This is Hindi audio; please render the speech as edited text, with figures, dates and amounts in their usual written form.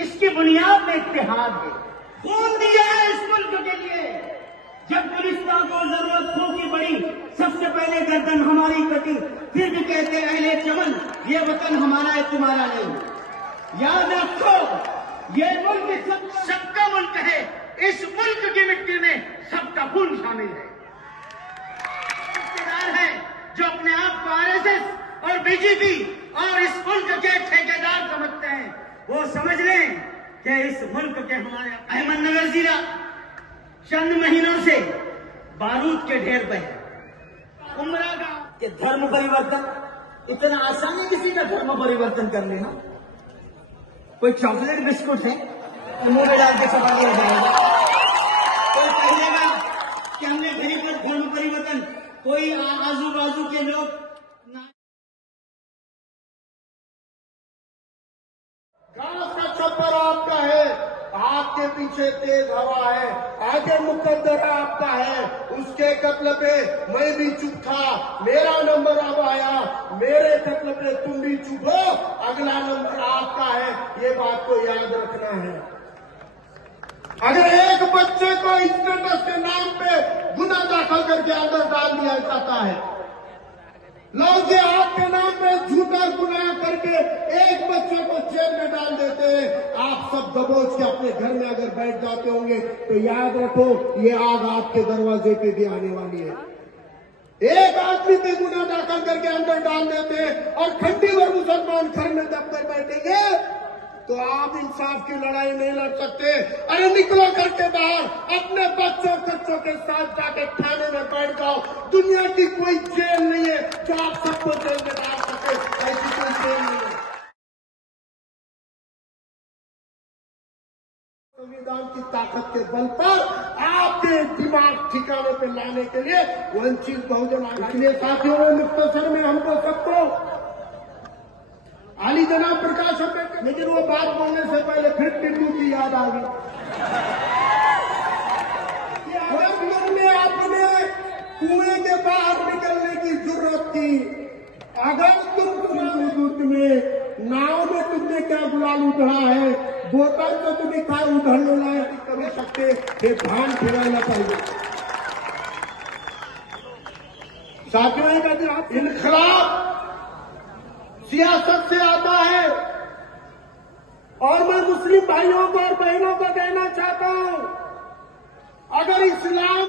इसकी बुनियाद में इत्तेहाद है। खून दिया है इस मुल्क के लिए। जब गुलिस्तान को जरूरत खून की पड़ी, सबसे पहले गर्दन हमारी कटी, फिर भी कहते अहले चमन ये वतन हमारा है तुम्हारा नहीं। याद रखो ये मुल्क सबका मुल्क है। इस मुल्क की मिट्टी में सबका खून शामिल है। रिश्तेदार है जो अपने आप को आरएसएस और बीजेपी और इस मुल्क के ठेकेदार समझते हैं, वो समझ लें कि इस मुल्क के हमारे अहमदनगर जिला चंद महीनों से बारूद के ढेर पे है। उमरा गांव के धर्म परिवर्तन इतना आसान है किसी का धर्म परिवर्तन कर लेना। कोई चॉकलेट बिस्कुट है मुंह में डाल के चबा लिया जाएगा। कोई कहेगा कि हमने गरीब पर धर्म परिवर्तन, कोई आजू बाजू के लोग घास का छप्पर आपका है, आपके पीछे तेज हवा है, आगे मुकद्दर आपका है। उसके कत्ल पे मैं भी चुप था, मेरा नंबर अब आया, मेरे कत्ल पे तुम भी चुप हो, अगला नंबर आपका है। ये बात को याद रखना है। अगर एक बच्चे को स्टेटस के नाम पे गुनाह दाखिल करके अंदर डाल दिया जाता है, लोग आपके नाम पे झूठा गुनाह करके एक बच्चे को जेल में डाल देते हैं, आप सब दबोच के अपने घर में अगर बैठ जाते होंगे तो याद रखो ये आग आपके दरवाजे पे भी आने वाली है। एक आदमी पे गुनाह दाखिल करके अंदर डाल देते हैं और घंटी भर मुसलमान घर में दबकर बैठेंगे तो आप इंसाफ की लड़ाई नहीं लड़ सकते। अरे निकलो करके बाहर, अपने बच्चों के साथ जाके थाने में बैठ जाओ। दुनिया की कोई जेल नहीं है जो आप सबको जेल में डाल सके, ऐसी कोई जेल नहीं है। संविधान की ताकत के बल पर आपके दिमाग ठिकाने पे लाने के लिए वंचित बहुजन आघाड़ी, इसलिए साथियों में मुख्तसर में हमको सबको आली जनाब प्रकाश अम्बेडकर, लेकिन वो बात बोलने से पहले फिर टिड्डू की याद आ गई। अगर तुमने अपने कुएं के बाहर निकलने की जरूरत थी, अगर तुम में नाव में तुमने क्या गुलाल उधड़ा है, बोतल तो तुम्हें क्या उधड़ने लायक कर सकते, ये ध्यान फिराना चाहिए। साथियों ये कहते हैं इनकलाब सियासत से आता है और मैं मुस्लिम भाइयों को और बहनों को कहना चाहता हूं, अगर इस्लाम